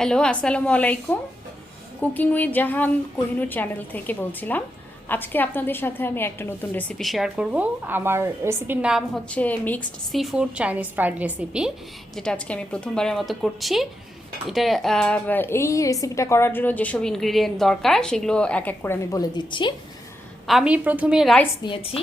Hello, আসসালামু আলাইকুম। Cooking with Jahan Kohinoor channel থেকে বলছিলাম। আজকে আপনাদের সাথে আমি একটা নতুন রেসিপি শেয়ার করব। আমার রেসিপির নাম হচ্ছে mixed sea food Chinese fried recipe, যেটা আজকে আমি প্রথমবারের মতো করছি। এটা এই রেসিপিটা করার জন্য যেসব ইনগ্রিডিয়েন্ট দরকার সেগুলো এক এক করে আমি বলে দিচ্ছি। আমি প্রথমে রাইস নিয়েছি,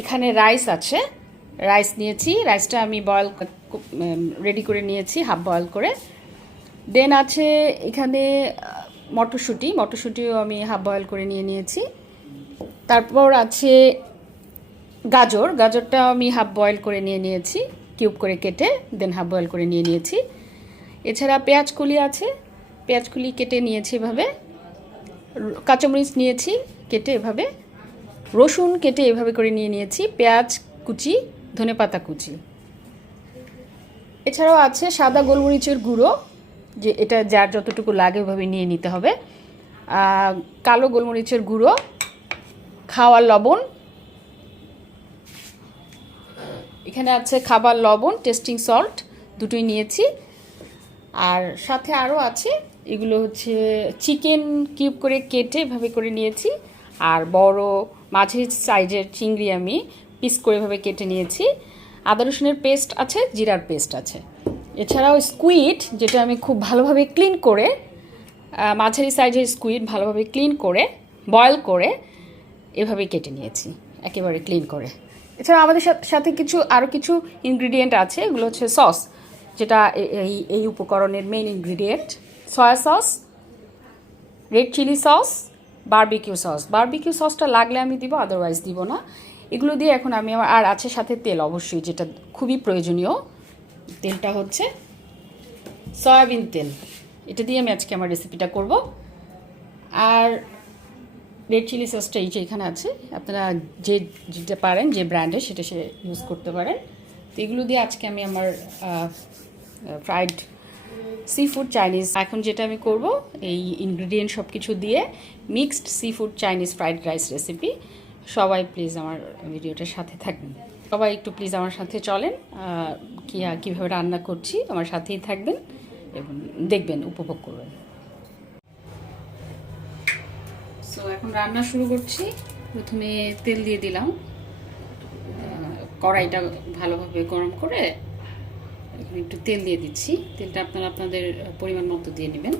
এখানে রাইস আছে, রাইস নিয়েছি। রাইসটা আমি বয়েল রেডি করে নিয়েছি, হাফ বয়েল করে। দেন আছে এখানে মটরশুঁটিও আমি হাফ বয়েল করে নিয়েছি। তারপর আছে গাজরটা আমি হাফ বয়েল করে নিয়েছি, কিউব করে কেটে দেন হাফ বয়েল করে নিয়েছি। এছাড়া পেঁয়াজকলি আছে, পেঁয়াজকলি কেটে নিয়েছি এভাবে। কাঁচামরিচ নিয়েছি কেটে এভাবে, রসুন কেটে এভাবে করে নিয়েছি, পেঁয়াজ কুচি, ধনেপাতা কুচি। এছাড়াও আছে সাদা গোলমরিচের গুঁড়ো, যে এটা যার যতটুকু লাগে ওইভাবে নিয়ে নিতে হবে। কালো গোলমরিচের গুঁড়ো, খাওয়ার লবণ, এখানে আছে খাবার লবণ, টেস্টিং সল্ট, দুটোই নিয়েছি। আর সাথে আরও আছে, এগুলো হচ্ছে চিকেন কিউব করে কেটে এভাবে করে নিয়েছি। আর বড় মাঝের সাইজের চিংড়ি আমি পিস করে এভাবে কেটে নিয়েছি। আদা রসুনের পেস্ট আছে, জিরার পেস্ট আছে। এছাড়াও স্কুইট, যেটা আমি খুব ভালোভাবে ক্লিন করে, মাঝারি সাইজের স্কুইট ভালোভাবে ক্লিন করে বয়েল করে এভাবে কেটে নিয়েছি, একেবারে ক্লিন করে। এছাড়া আমাদের সাথে আরও কিছু ইনগ্রিডিয়েন্ট আছে, এগুলো হচ্ছে সস, যেটা এই উপকরণের main ingredient. Soya sauce, red chilli sauce, barbecue সসটা লাগলে আমি দিব, আদারওয়াইজ দিব না। এগুলো দিয়ে এখন আমি আর আছে সাথে তেল, অবশ্যই যেটা খুবই প্রয়োজনীয়। তেলটা হচ্ছে সয়াবিন তেল, এটা দিয়ে আমি আজকে আমার রেসিপিটা করব। আর রেড চিলি সসটা এই যে এখানে আছে, আপনারা যেটা পারেন, যে ব্র্যান্ডের সেটা সে ইউজ করতে পারেন। তো এগুলো দিয়ে আজকে আমি আমার ফ্রাইড সি ফুড চাইনিজ, এখন যেটা আমি করব এই ইনগ্রিডিয়েন্ট সব কিছু দিয়ে mixed sea food Chinese fried rice recipe. সবাই প্লিজ আমার ভিডিওটার সাথে থাকবেন, সবাই একটু প্লিজ আমার সাথে চলেন, কীভাবে রান্না করছি আমার সাথেই থাকবেন এবং দেখবেন, উপভোগ করবেন। সো এখন রান্না শুরু করছি। প্রথমে তেল দিয়ে দিলাম, কড়াইটা ভালোভাবে গরম করে এখন একটু তেল দিয়ে দিচ্ছি। তেলটা আপনারা আপনাদের পরিমাণ মতো দিয়ে নেবেন।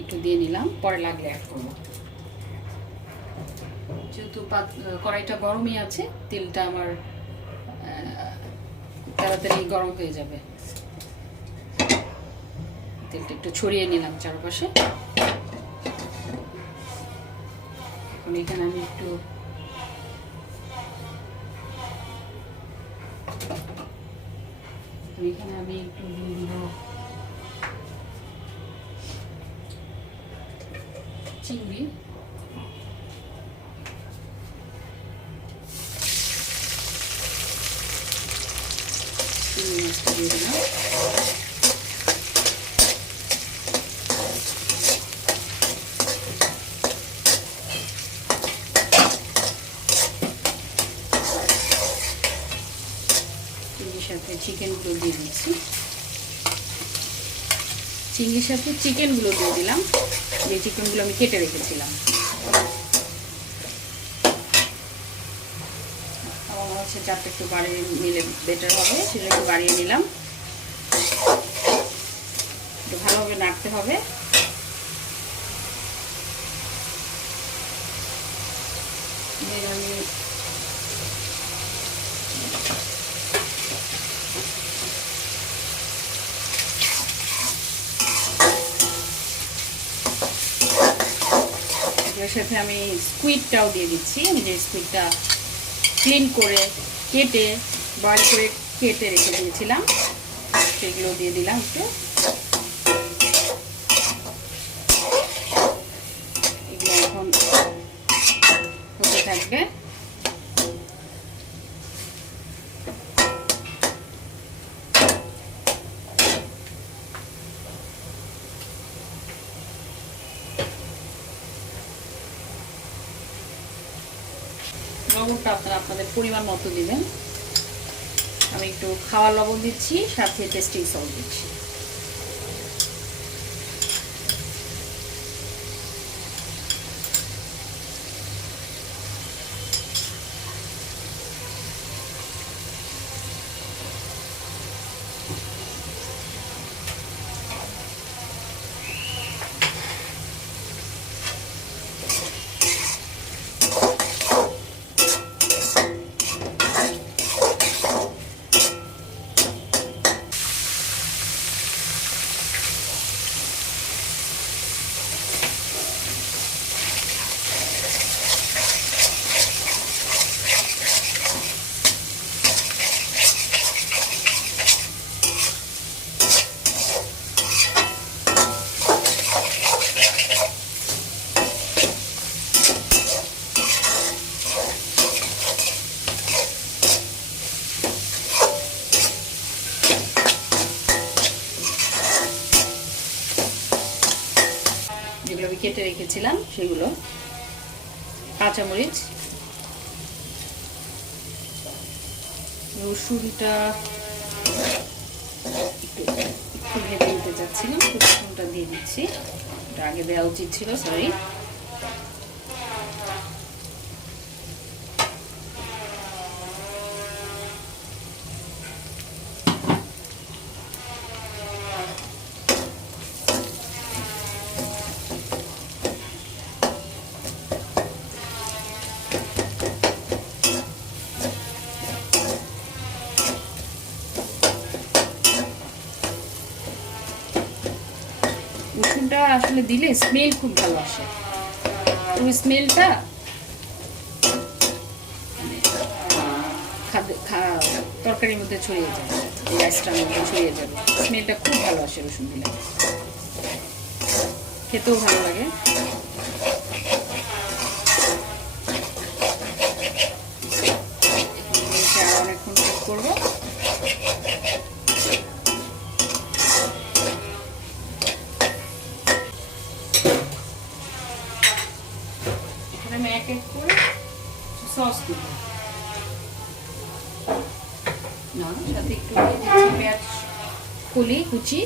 একটু দিয়ে নিলাম, পরে লাগলে অ্যাড করবো। যেহেতু কড়াইটা গরমই আছে, তেলটা আমার তাড়াতাড়ি গরম হয়ে যাবে। তেলটা একটু ছড়িয়ে নিলাম চারপাশে। এখন এখানে আমি একটু দিয়ে দিব চিংড়ি, মাছটা দিয়ে দিলাম। সাথে চিকেনগুলো দিয়ে দিচ্ছি, চিংড়ির সাথে চিকেনগুলো দিয়ে দিলাম, যে চিকেনগুলো আমি কেটে রেখেছিলাম। আমার হচ্ছে চাপটা একটু বাড়িয়ে নিলে বেটার হবে, সেটা একটু বাড়িয়ে নিলাম। একটু ভালোভাবে নাড়তে হবে। আমি এর সাথে আমি স্কুইটটাও দিয়ে দিচ্ছি। আমি যে স্কুইটটা ক্লিন করে কেটে বয়েল করে কেটে রেখে দিয়েছিলাম, সেগুলো দিয়ে দিলাম একটু। এগুলো এখন হতে থাকবে। লবণটা আপনারা আপনাদের পরিমাণ মতো দিবেন। আমি একটু খাওয়ার লবণ দিচ্ছি, সাথে টেস্টিং সল্ট দিচ্ছি। যেগুলো আমি কেটে রেখেছিলাম সেগুলো, কাঁচামরিচ, রসুনটা একটু ভেজে নিতে চাচ্ছিলাম, রসুনটা দিয়ে দিচ্ছি, এটা আগে দেওয়া উচিত ছিল, সরি। রসুনটা আসলে দিলে স্মেল খুব ভালো আসে, ওই স্মেলটা তরকারির মধ্যে ছড়িয়ে যাবে, এই রাইসটার মধ্যে ছড়িয়ে যাবে, স্মেলটা খুব ভালো আসে রসুন দিলে, খেতেও ভালো লাগে। অনেকক্ষণ কুক করবো। আমি এক এক করে সস দিব, না সাথে একটু পেঁয়াজ কলি কুচি,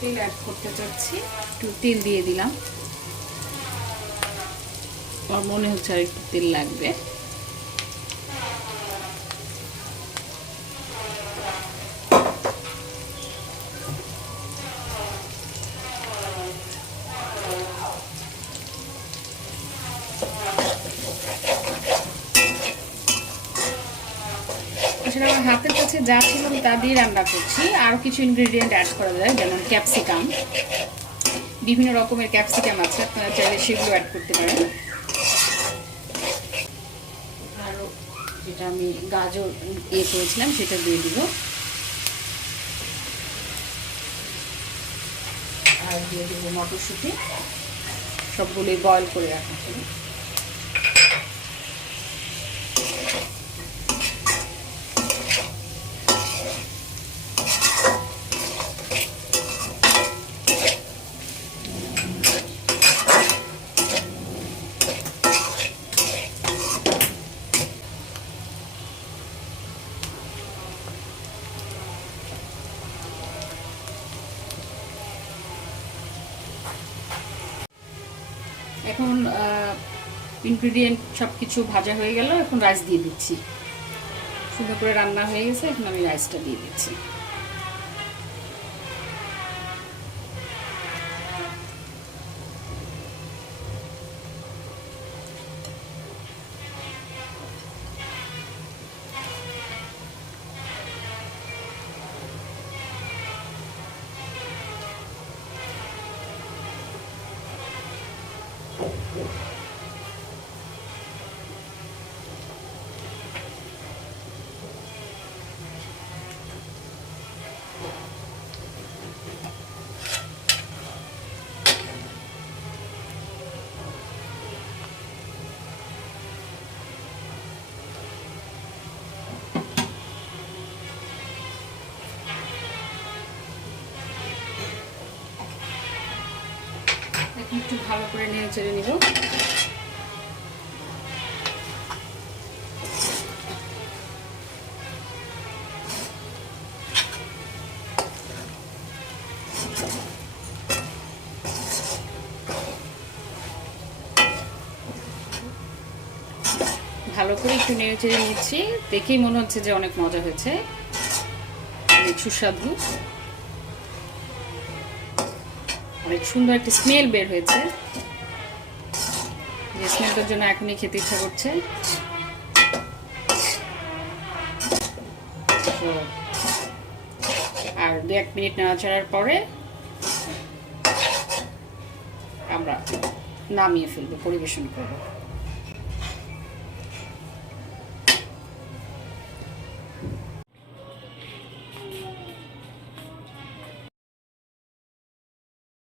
তেল অ্যাড করতে চাচ্ছি, একটু তেল দিয়ে দিলাম, আমার মনে হচ্ছে আর একটু তেল লাগবে। আসলে আমার হাতের কাছে যা ছিল আমি তা দিয়ে রান্না করছি, আরও কিছু ইনগ্রেডিয়েন্ট অ্যাড করা যায়, যেমন ক্যাপসিকাম, বিভিন্ন রকমের ক্যাপসিকাম আছে, আপনারা চাইলে সেগুলো অ্যাড করতে পারেন। আরও যেটা আমি গাজর করেছিলাম সেটা দিয়ে দিব, আর দিয়ে দেব মটরশুঁটি, সবগুলোই বয়েল করে রাখা ছিল। এখন ইনগ্রেডিয়েন্ট সব কিছু ভাজা হয়ে গেল, এখন রাইস দিয়ে দিচ্ছি, সুন্দর করে রান্না হয়ে গেছে, এখন আমি রাইসটা দিয়ে দিচ্ছি। একটু ভালো করে নেড়ে চেড়ে নিব। ভালো করে একটু নেড়ে চেড়ে নিচ্ছি, দেখেই মনে হচ্ছে যে অনেক মজা হয়েছে, অনেক সুস্বাদু, অনেক সুন্দর একটা স্মেল বের হয়েছে। যে স্মেলটার জন্য এখনই খেতে ইচ্ছা করছে। আর 2-1 মিনিট নাড়াচাড়ার পরে আমরা নামিয়ে ফেলবো, পরিবেশন করবো।